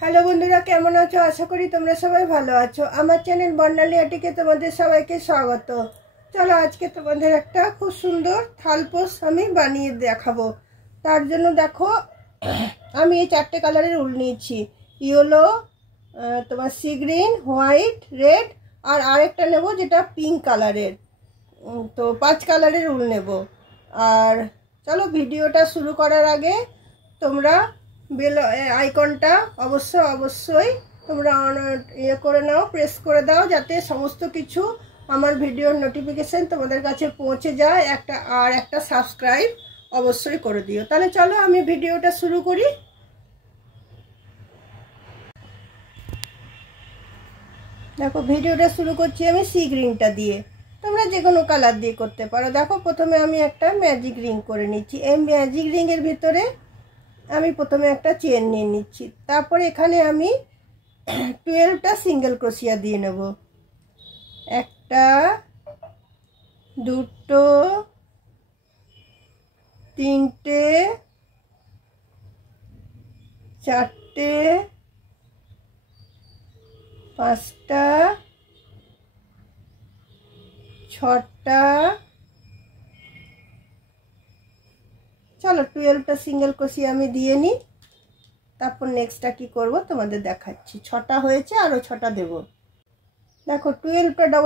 Hello বন্ধুরা, কেমন আছো? আশা করি তোমরা সবাই ভালো আছো। আমার চ্যানেল বর্ণালী আর্টিকে তোমাদের সবাইকে স্বাগত। চলো আজকে তোমাদের একটা খুব সুন্দর থালপোস আমি বানিয়ে দেখাবো। তার জন্য দেখো, আমি এই 4টে কালারের উল নিয়েছি। ইয়েলো, তোমার সি গ্রিন, হোয়াইট, রেড আর আরেকটা নেব যেটা পিঙ্ক কালারের। তো 5 কালারের উল নেব। আর চলো ভিডিওটা শুরু করার আগে তোমরা বেল আইকনটা অবশ্যই তোমরা ইয়ে করে নাও, প্রেস করে দাও, যাতে সমস্ত কিছু আমার ভিডিওর নোটিফিকেশন তোমাদের কাছে পৌঁছে যায়। একটা সাবস্ক্রাইব অবশ্যই করে দিও। তাহলে চলো আমি ভিডিওটা শুরু করি। দেখো ভিডিওটা শুরু করছি আমি সি গ্রিনটা দিয়ে। তোমরা যে কোনো কালার দিয়ে করতে পারো। দেখো প্রথমে আমি একটা ম্যাজিক রিং করে নিচ্ছি। এই ম্যাজিক রিংয়ের ভিতরে আমি প্রথমে একটা চেন নিয়ে নিচ্ছি। তারপরে এখানে আমি 12টা সিঙ্গেল ক্রোশিয়া দিয়ে নেব। একটা, দুটো, তিনটে, চারটে, পাঁচটা, ছটা, চলো 12টা সিঙ্গেল ক্রোশিয়া আমি দিয়ে নিই। তারপর নেক্সটটা কি করব তোমাদের দেখাচ্ছি। 6টা হয়েছে, আরও 6টা দেব। দেখো 12টা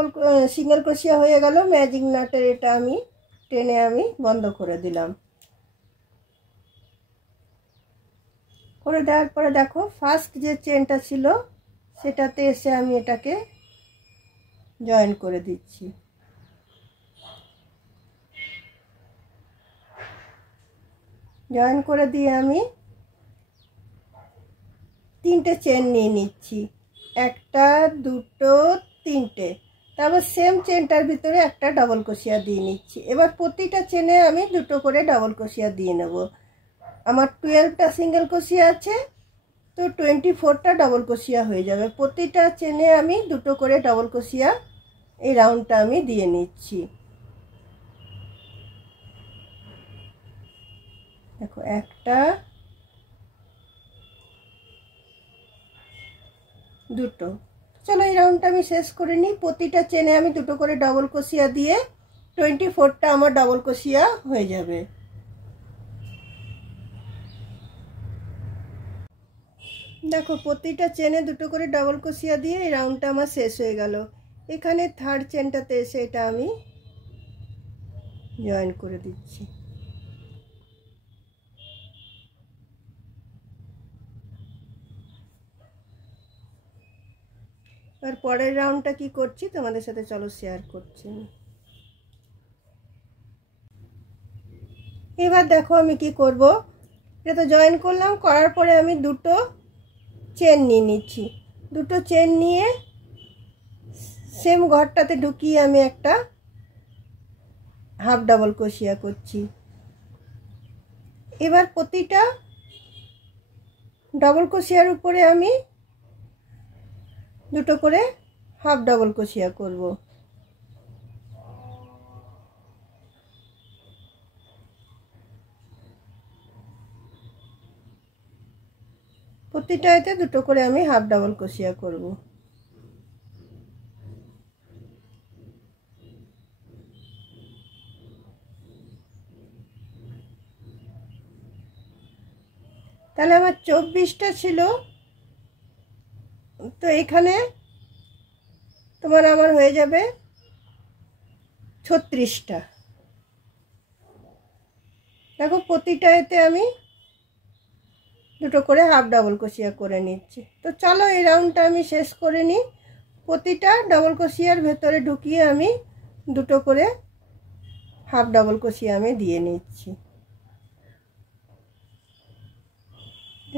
সিঙ্গেল ক্রোশিয়া হয়ে গেল। ম্যাজিক নাটের এটা আমি টেনে আমি বন্ধ করে দিলাম। করে দেওয়ার পরে দেখো ফার্স্ট যে চেনটা ছিল সেটাতে এসে আমি এটাকে জয়েন করে দিচ্ছি। জয়েন করে দিয়ে আমি 3টে চেন নিয়ে নিচ্ছি। একটা, দুটো, তিনটে। তারপর সেম চেনটার ভিতরে একটা ডবল ক্রোশিয়া দিয়ে নিচ্ছি। এবার প্রতিটা চেনে আমি দুটো করে ডবল ক্রোশিয়া দিয়ে নেব। আমার 12টা সিঙ্গেল ক্রোশিয়া আছে, তো 24টা ডবল ক্রোশিয়া হয়ে যাবে। প্রতিটা চেনে আমি দুটো করে ডবল ক্রোশিয়া এই রাউন্ডটা আমি দিয়ে নিচ্ছি। দেখো একটা, দুটো। চলো এই রাউন্ডটা আমি শেষ করে নিই। প্রতিটা চেনে আমি দুটো করে ডবল ক্রোশিয়া দিয়ে 24টা আমার ডবল ক্রোশিয়া হয়ে যাবে। দেখো প্রতিটা চেনে দুটো করে ডবল ক্রোশিয়া দিয়ে এই রাউন্ডটা আমার শেষ হয়ে গেল। এখানে থার্ড চেনটাতে এসে এটা আমি জয়েন করে দিচ্ছি। এবার পরের রাউন্ডটা কি করছি তোমাদের সাথে চলো শেয়ার করছি। এবার দেখো আমি কি করব। এটা তো জয়েন করলাম, করার পরে আমি দুটো চেন নিয়ে নিচ্ছি। দুটো চেন নিয়ে সেম ঘরটাতে ঢুকিয়ে আমি একটা হাফ ডাবল ক্রোশিয়া করছি। এবার প্রতিটা ডাবল ক্রোশিয়ার উপরে আমি দুটো করে হাফ ডাবল ক্রোশিয়া করব। প্রতিটা এতে দুটো করে আমি হাফ ডাবল ক্রোশিয়া করব। তাহলে আমার 24টা ছিল, তো এখানে তোমার আমার হয়ে যাবে 36টা। দেখো প্রতিটা এতে আমি দুটো করে হাফ ডাবল ক্রোশিয়া করে নিচ্ছি। তো চলো এই রাউন্ডটা আমি শেষ করে নিই। প্রতিটা ডাবল ক্রোশিয়ার ভেতরে ঢুকিয়ে আমি দুটো করে হাফ ডাবল ক্রোশিয়া আমি দিয়ে নিচ্ছি।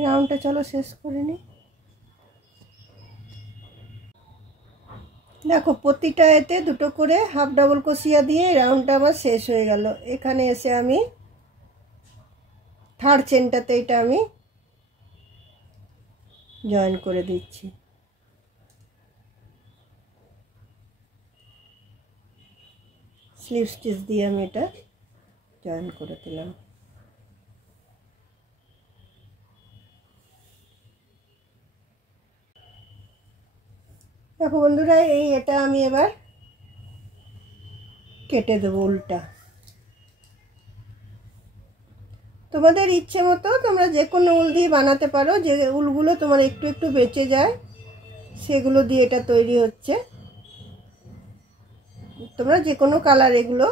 রাউন্ডটা চলো শেষ করে নিই। দেখো প্রতিটা এতে দুটো করে হাফ ডাবল ক্রোশিয়া দিয়ে রাউন্ডটা আমার শেষ হয়ে গেল। এখানে এসে আমি থার্ড চেনটাতে এটা আমি জয়েন করে দিচ্ছি। স্লিপ স্টিচ দিয়ে আমি এটা জয়েন করে দিলাম। দেখো বন্ধুরা, এটা আমি এবার কেটে দেবো উলটা। তোমাদের ইচ্ছে মতো তোমরা যে কোনো উল দিয়ে বানাতে পারো। যে উলগুলো তোমার একটু একটু বেঁচে যায় সেগুলো দিয়ে এটা তৈরি হচ্ছে। তোমরা যে কোনো কালার এগুলো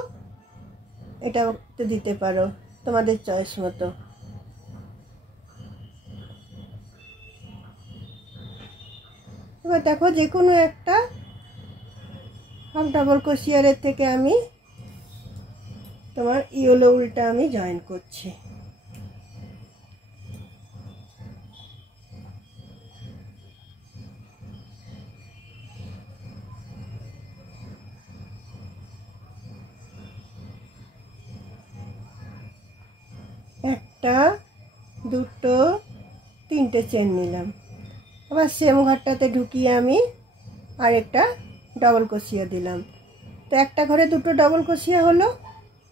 এটা দিতে পারো তোমাদের চয়েস মতো। এবার দেখো যে কোনো একটা হাফ ডাবল ক্রোশিয়ারের থেকে আমি তোমার ইয়েলো উলটা আমি জয়েন করছি। একটা, দুটো, তিনটে চেন নিলাম। আবার সেম ঘরটাতে ঢুকিয়ে আমি আরেকটা ডবল ক্রোশিয়া দিলাম। তো একটা ঘরে দুটো ডবল ক্রোশিয়া হলো।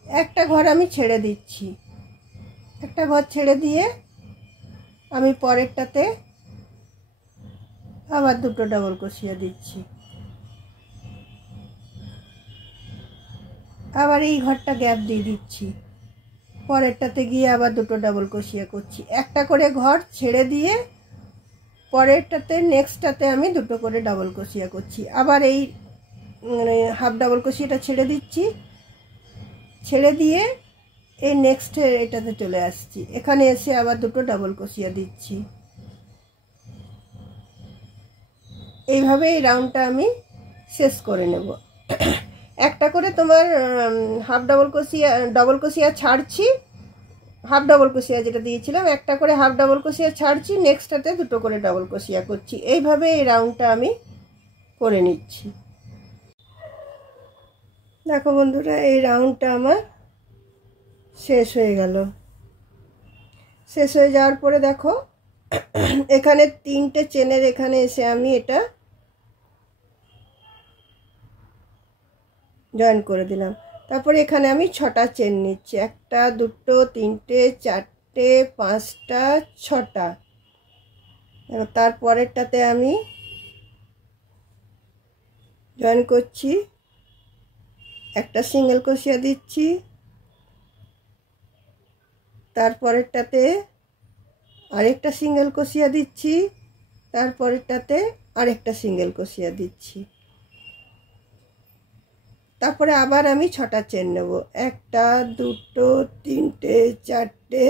একটা ঘর আমি ছেড়ে দিচ্ছি। একটা ঘর ছেড়ে দিয়ে আমি পরেরটাতে আবার দুটো ডবল ক্রোশিয়া দিচ্ছি। আবার এই ঘরটা গ্যাপ দিয়ে দিচ্ছি। পরেরটাতে গিয়ে আবার দুটো ডবল ক্রোশিয়া করছি। একটা করে ঘর ছেড়ে দিয়ে পরেরটাতে নেক্সটটাতে আমি দুটো করে ডবল ক্রোশিয়া করছি। আবার এই হাফ ডাবল ক্রোশিয়াটা ছেড়ে দিচ্ছি। ছেড়ে দিয়ে এই নেক্সট এটাতে চলে আসছি। এখানে এসে আবার দুটো ডাবল ক্রোশিয়া দিচ্ছি। এইভাবে এই রাউন্ডটা আমি শেষ করে নেব। একটা করে তোমার হাফ ডাবল ক্রোশিয়া ডবল ক্রোশিয়া ছাড়ছি। হাফ ডাবল ক্রোশিয়া যেটা দিয়েছিলাম, একটা করে হাফ ডাবল ক্রোশিয়া ছাড়ছি, নেক্সটটাতে দুটো করে ডাবল ক্রোশিয়া করছি। এইভাবে এই রাউন্ডটা আমি করে নিচ্ছি। দেখো বন্ধুরা, এই রাউন্ডটা আমার শেষ হয়ে গেল। শেষ হয়ে যাওয়ার পরে দেখো এখানে তিনটে চেনের এখানে এসে আমি এটা জয়েন করে দিলাম। তারপরে এখানে আমি 6টা চেন নিচ্ছি। একটা, দুটো, তিনটে, চারটে, পাঁচটা, 6টা। তারপরেরটাতে আমি জয়েন করছি। একটা সিঙ্গেল ক্রোশিয়া দিচ্ছি। তারপরেরটাতে আরেকটা সিঙ্গেল ক্রোশিয়া দিচ্ছি। তারপরেরটাতে আরেকটা সিঙ্গেল ক্রোশিয়া দিচ্ছি। তারপরে আবার আমি 6টা চেন নেব। একটা, দুটো, তিনটে, চারটে,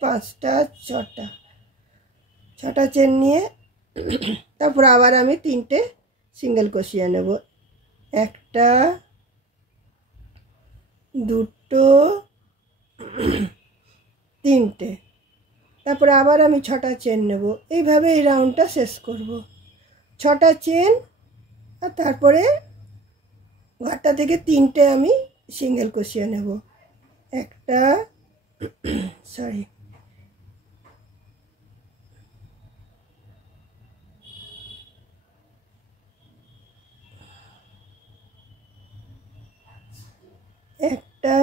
পাঁচটা, 6টা। 6টা চেন নিয়ে তারপরে আবার আমি তিনটে সিঙ্গেল ক্রোশিয়া নেব। একটা, দুটো, তিনটে। তারপরে আবার আমি 6টা চেন নেব। এইভাবে এই রাউন্ডটা শেষ করব। 6টা চেন আর তারপরে ঘরটা থেকে তিনটে আমি সিঙ্গেল ক্রোশিয়া নেব। একটা, সরি, একটা,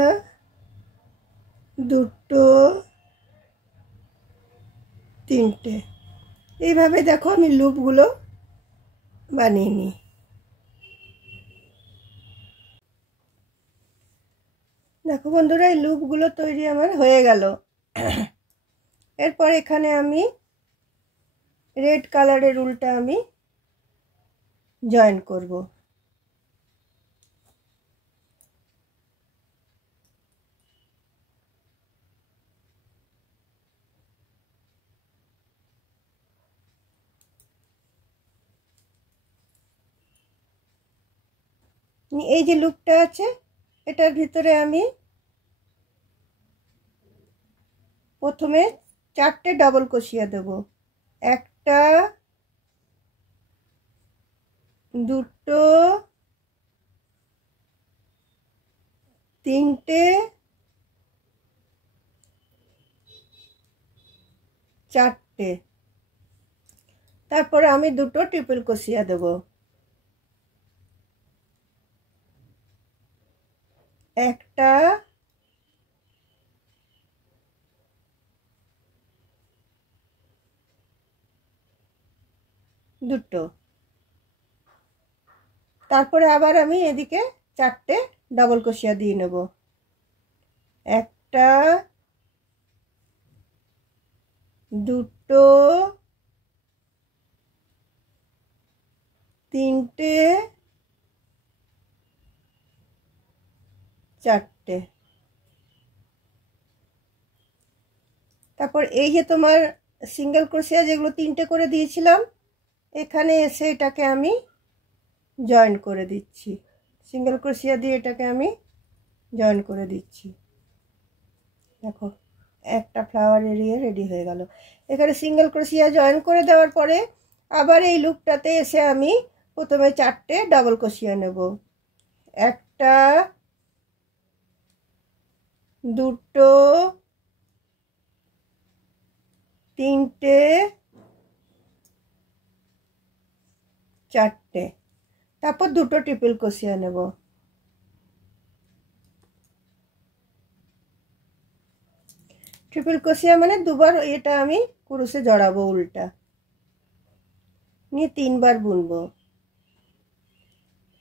দুটো, তিনটে। এইভাবে দেখো আমি লুপগুলো বানিয়ে নিই। দেখো বন্ধুরা, এই লুপগুলো তৈরি আমার হয়ে গেল। এরপর এখানে আমি রেড কালারের উলটা আমি জয়েন করব। এই যে লুপটা আছে এটার ভিতরে আমি প্রথমে 4টে ডাবল ক্রোশিয়া দেব। একটা, দুটো, তিনটে, চারটে। তারপরে আমি দুটো ট্রিপল ক্রোশিয়া দেব। একটা, দুটো। তারপরে আবার আমি এদিকে 4টে ডবল ক্রোশিয়া দিয়ে নেব। একটা, দুটো, তিনটে, চারটে। তারপর এই যে তোমার সিঙ্গেল ক্রোশিয়া যেগুলো 3টে করে দিয়েছিলাম, এখানে এসে এটাকে আমি জয়েন করে দিচ্ছি। সিঙ্গেল ক্রোশিয়া দিয়ে এটাকে আমি জয়েন করে দিচ্ছি। দেখো একটা ফ্লাওয়ার এরিয়া রেডি হয়ে গেল। এখানে সিঙ্গেল ক্রোশিয়া জয়েন করে দেওয়ার পরে আবার এই লুপটাতে এসে আমি প্রথমে 4টে ডাবল ক্রোশিয়া নেব। একটা, দুটো, তিনটে, চারটে। তারপর দুটো ট্রিপল ক্রোশিয়া নেব। ট্রিপল ক্রোশিয়া মানে দুবার এটা আমি কুরুশে জড়াবো উল্টা, নিয়ে 3বার বুনবো।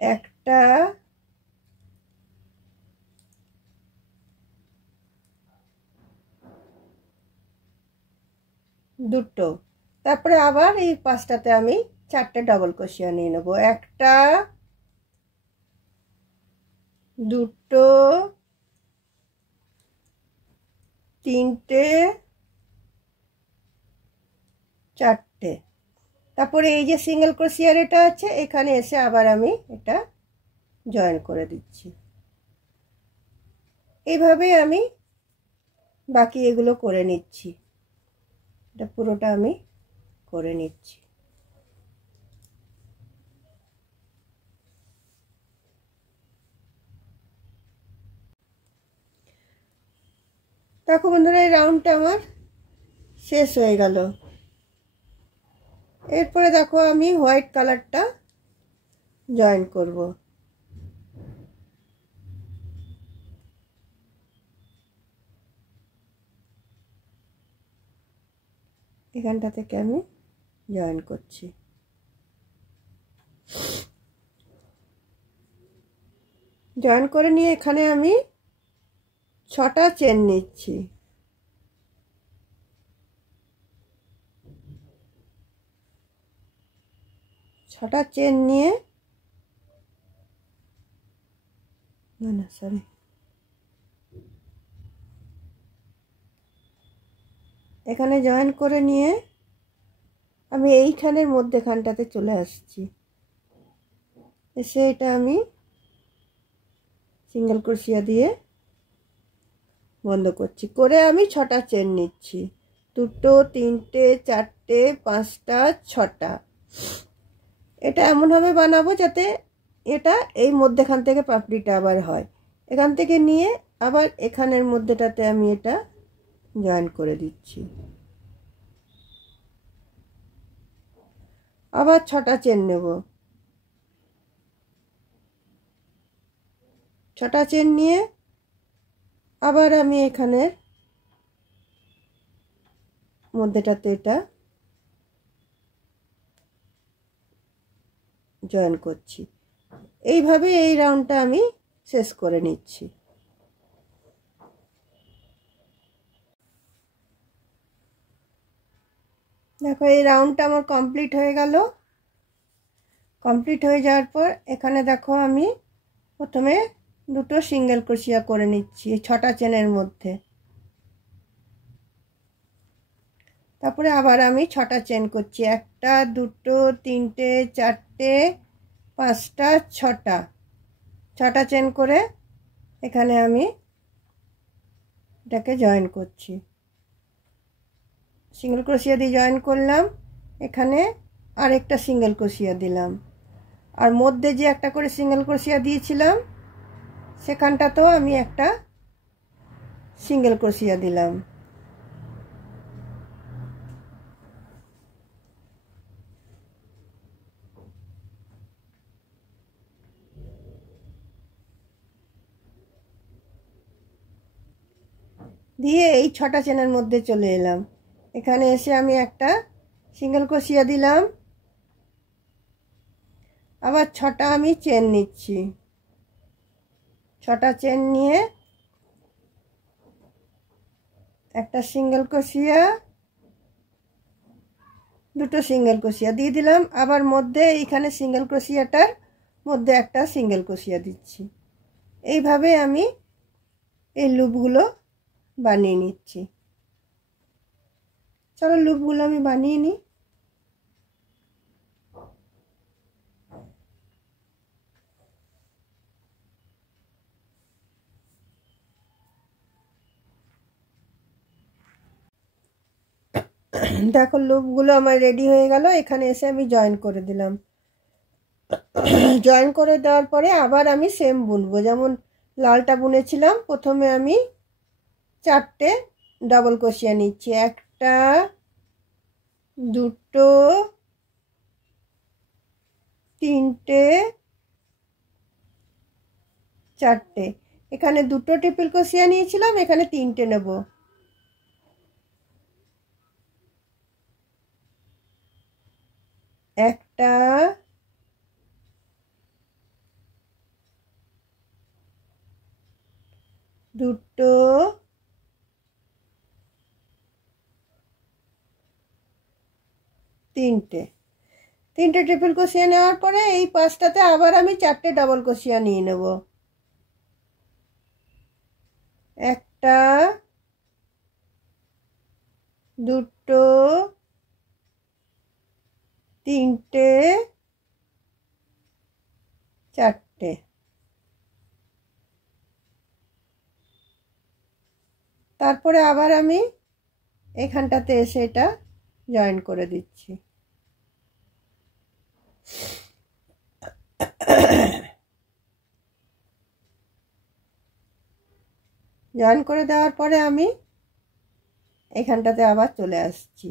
একটা, দুটো। তারপরে আবার এই 5টাতে আমি 4টে ডাবল ক্রোশিয়া নিয়ে নেব। একটা, দুটো, তিনটে, চারটে। তারপরে এই যে সিঙ্গেল ক্রোশিয়ার এটা আছে, এখানে এসে আবার আমি এটা জয়েন করে দিচ্ছি। এইভাবেই আমি বাকি এগুলো করে নিচ্ছি। এটা পুরোটা আমি করে নিচ্ছি। দেখো বন্ধুরা, এই রাউন্ডটা আমার শেষ হয়ে গেল। এরপরে দেখো আমি হোয়াইট কালারটা জয়েন করব। এখানটা থেকে আমি জয়েন করছি। জয়েন করে নিয়ে এখানে আমি 6টা চেন নিচ্ছি। ছটা চেন নিয়ে এখানে জয়েন করে নিয়ে আমি এইখানের মধ্যেখানটাতে চলে আসছি। এসে এটা আমি সিঙ্গেল ক্রোশিয়া দিয়ে বন্ধ করছি। করে আমি 6টা চেন নিচ্ছি। দুটো, তিনটে, চারটে, 5টা, 6টা। এটা এমনভাবে বানাবো যাতে এটা এই মধ্যেখান থেকে পাপড়িটা আবার হয়। এখান থেকে নিয়ে আবার এখানের মধ্যেটাতে আমি এটা জয়েন করে দিচ্ছি। আবার 6টা চেন নেব। 6টা চেন নিয়ে আবার আমি এখানের মধ্যেটাতে এটা জয়েন করছি। এইভাবে এই রাউন্ডটা আমি শেষ করে নিচ্ছি। দেখো এই রাউন্ডটা আমার কমপ্লিট হয়ে গেল। কমপ্লিট হয়ে যাওয়ার পর এখানে দেখো আমি প্রথমে দুটো সিঙ্গেল ক্রোশিয়া করে নিচ্ছি 6টা চেনের মধ্যে। তারপরে আবার আমি 6টা চেন করছি। একটা, দুটো, তিনটে, চারটে, 5টা, 6টা। 6টা চেন করে এখানে আমি এটাকে জয়েন করছি। সিঙ্গেল ক্রোশিয়া দিয়ে জয়েন করলাম। এখানে আরেকটা সিঙ্গেল ক্রোশিয়া দিলাম। আর মধ্যে যে একটা করে সিঙ্গেল ক্রোশিয়া দিয়েছিলাম সেখানটাতেও আমি একটা সিঙ্গেল ক্রোশিয়া দিলাম। দিয়ে এই 6টা চেনের মধ্যে চলে এলাম। এখানে এসে আমি একটা সিঙ্গেল ক্রোশিয়া দিলাম। আবার 6টা আমি চেন নিচ্ছি। 6টা চেন নিয়ে একটা সিঙ্গেল ক্রোশিয়া, দুটো সিঙ্গেল ক্রোশিয়া দিয়ে দিলাম। আবার মধ্যে এইখানে সিঙ্গেল ক্রোশিয়াটার মধ্যে একটা সিঙ্গেল ক্রোশিয়া দিচ্ছি। এইভাবে আমি এই লুপগুলো বানিয়ে নিচ্ছি। চলো লুপগুলো আমি বানিয়ে নিই। দেখো লুপগুলো আমার রেডি হয়ে গেল। এখানে এসে আমি জয়েন করে দিলাম। জয়েন করে দেওয়ার পরে আবার আমি সেম বুনবো, যেমন লালটা বুনেছিলাম। প্রথমে আমি 4টে ডাবল ক্রোশিয়া নিচ্ছি, একটা, দুটো, তিনটে, চারটে। এখানে দুটো ট্রিপল ক্রোশিয়া নিয়েছিলাম, এখানে 3টে নেব। একটা, দুটো, তিনটে। 3টে ট্রিপল ক্রোশিয়া নেওয়ার পরে এই 5টাতে আবার আমি 4টে ডাবল ক্রোশিয়া নিয়ে নেব। একটা, দুটো, তিনটে, চারটে। তারপরে আবার আমি এখানটাতে এসে এটা জয়েন করে দিচ্ছি। জয়েন করে দেওয়ার পরে আমি এখানটাতে আবার চলে আসছি।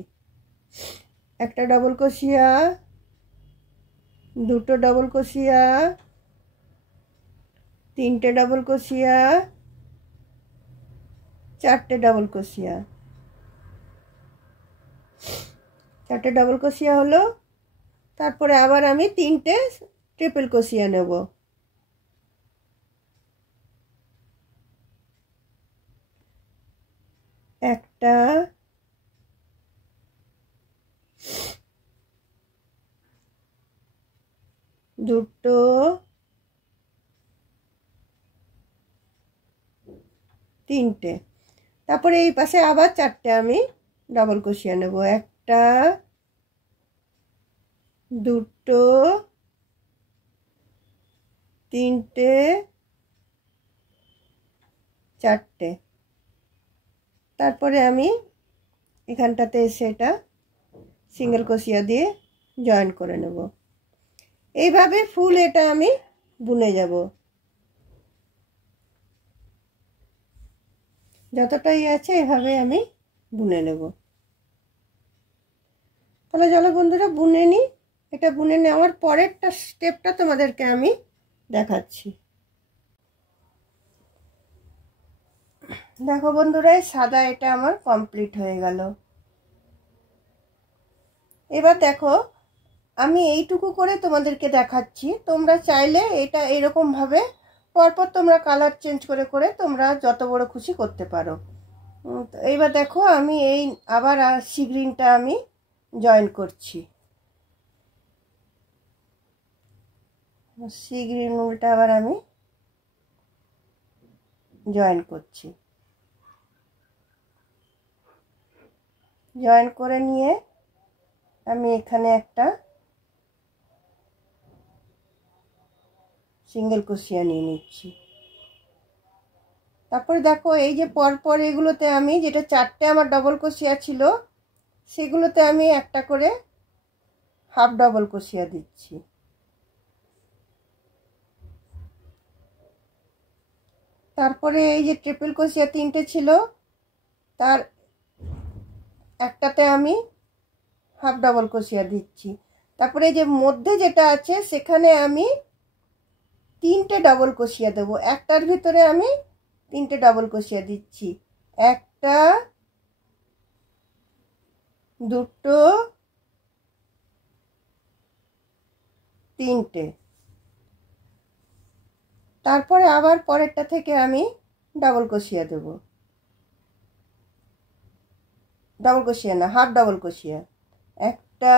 একটা ডাবল ক্রোশিয়া, দুটো ডাবল ক্রোশিয়া, তিনটে ডাবল ক্রোশিয়া, চারটে ডাবল ক্রোশিয়া। 4টে ডাবল ক্রোশিয়া হলো। তারপরে আবার আমি 3টে ট্রিপল ক্রোশিয়া নেব। একটা, দুটো, তিনটে। তারপরে এই পাশে আবার 4টে আমি ডাবল ক্রোশিয়া নেব। একটা, দুটো, তিনটে, চারটে। তারপরে আমি এখানটাতে এসে এটা সিঙ্গেল ক্রোশিয়া দিয়ে জয়েন করে নেব। এইভাবে ফুল এটা আমি বুনে যাব। যতটাই আছে এভাবে আমি বুনে নেব। তাহলে চলো বন্ধুরা বুনে নিই। এটা বুনে নেওয়ার পরেরটা স্টেপটা তোমাদেরকে আমি দেখাচ্ছি। দেখো বন্ধুরা, সাদা এটা আমার কমপ্লিট হয়ে গেল। এবার দেখো আমি এইটুকু করে তোমাদেরকে দেখাচ্ছি। তোমরা চাইলে এটা এরকম ভাবে পরপর তোমরা কালার চেঞ্জ করে করে তোমরা যত বড় খুশি করতে পারো। এইবার দেখো আমি এই আবার সি গ্রিনটা আমি জয়েন করছি। সি গ্রিন উলটা আবার আমি জয়েন করছি। জয়েন করে নিয়ে আমি এখানে একটা সিঙ্গেল ক্রোশিয়া নিয়ে নিচ্ছি। তারপরে দেখো এই যে পরপর এগুলোতে আমি যেটা 4টে আমার ডবল ক্রোশিয়া ছিল সেগুলোতে আমি একটা করে হাফ ডবল ক্রোশিয়া দিচ্ছি। তারপরে এই যে ট্রিপল ক্রোশিয়া 3টে ছিল তার একটাতে আমি হাফ ডবল ক্রোশিয়া দিচ্ছি। তারপরে এই যে মধ্যে যেটা আছে সেখানে আমি 3টে ডবল ক্রোশিয়া দেবো। একটার ভিতরে আমি 3টে ডবল ক্রোশিয়া দিচ্ছি। একটা, দুটো, তিনটে। তারপরে আবার পরেরটা থেকে আমি ডাবল ক্রোশিয়া দেব, ডাবল ক্রোশিয়া না, হাফ ডাবল ক্রোশিয়া। একটা,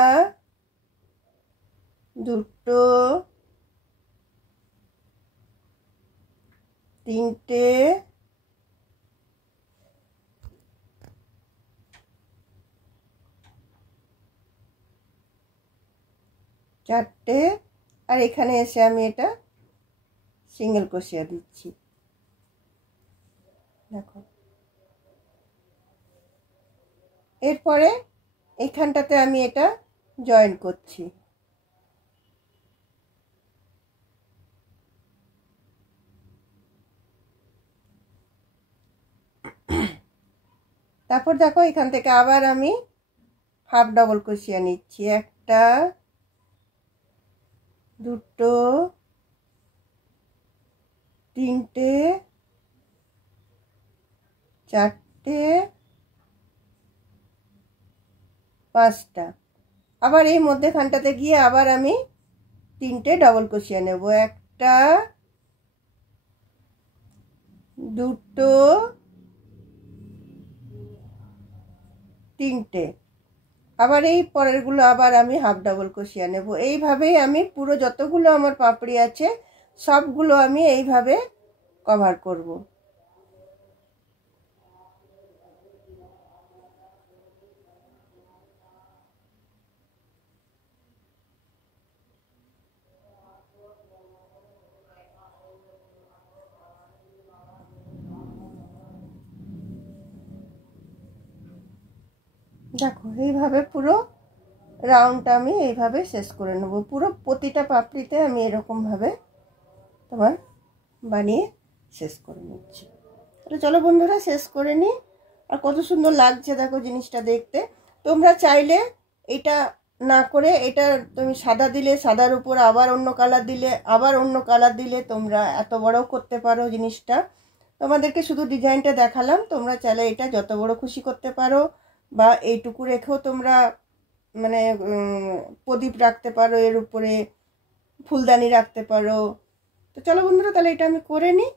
দুটো, তিনটে, চারটে, আর এখানে এসে আমি এটা সিঙ্গেল ক্রোশিয়া দিচ্ছি। দেখো, এরপরে এইখানটাতে আমি এটা জয়েন করছি। তারপর দেখো এখান থেকে আবার আমি হাফ ডাবল ক্রোশিয়া নিচ্ছি। একটা, দুটো, তিনটে, চারটে, পাঁচটা। আবার এই মধ্যেখানটাতে গিয়ে আবার আমি তিনটে ডাবল ক্রোশিয়া নেব। একটা, দুটো, তিনটে। আবার এই পরেরগুলো আবার আমি হাফ ডাবল ক্রোশিয়া নেব। এইভাবেই আমি পুরো যতগুলো আমার পাপড়ি আছে সবগুলো আমি এইভাবে কভার করব। দেখো এইভাবে পুরো রাউন্ডটা আমি এইভাবে শেষ করে নেব। পুরো প্রতিটা পাপড়িতে আমি এরকমভাবে তোমার বানিয়ে শেষ করে নিচ্ছি। তো চলো বন্ধুরা শেষ করে নিই। আর কত সুন্দর লাগছে দেখো জিনিসটা দেখতে। তোমরা চাইলে এটা না করে এটা তুমি সাদা দিলে, সাদার উপর আবার অন্য কালার দিলে, আবার অন্য কালার দিলে তোমরা এত বড় করতে পারো জিনিসটা। তোমাদেরকে শুধু ডিজাইনটা দেখালাম, তোমরা চাইলে এটা যত বড় খুশি করতে পারো, বা এইটুকু রেখেও তোমরা মানে প্রদীপ রাখতে পারো, এর উপরে ফুলদানি রাখতে পারো। তো চলো বন্ধুরা তাহলে এটা আমি করে নিই।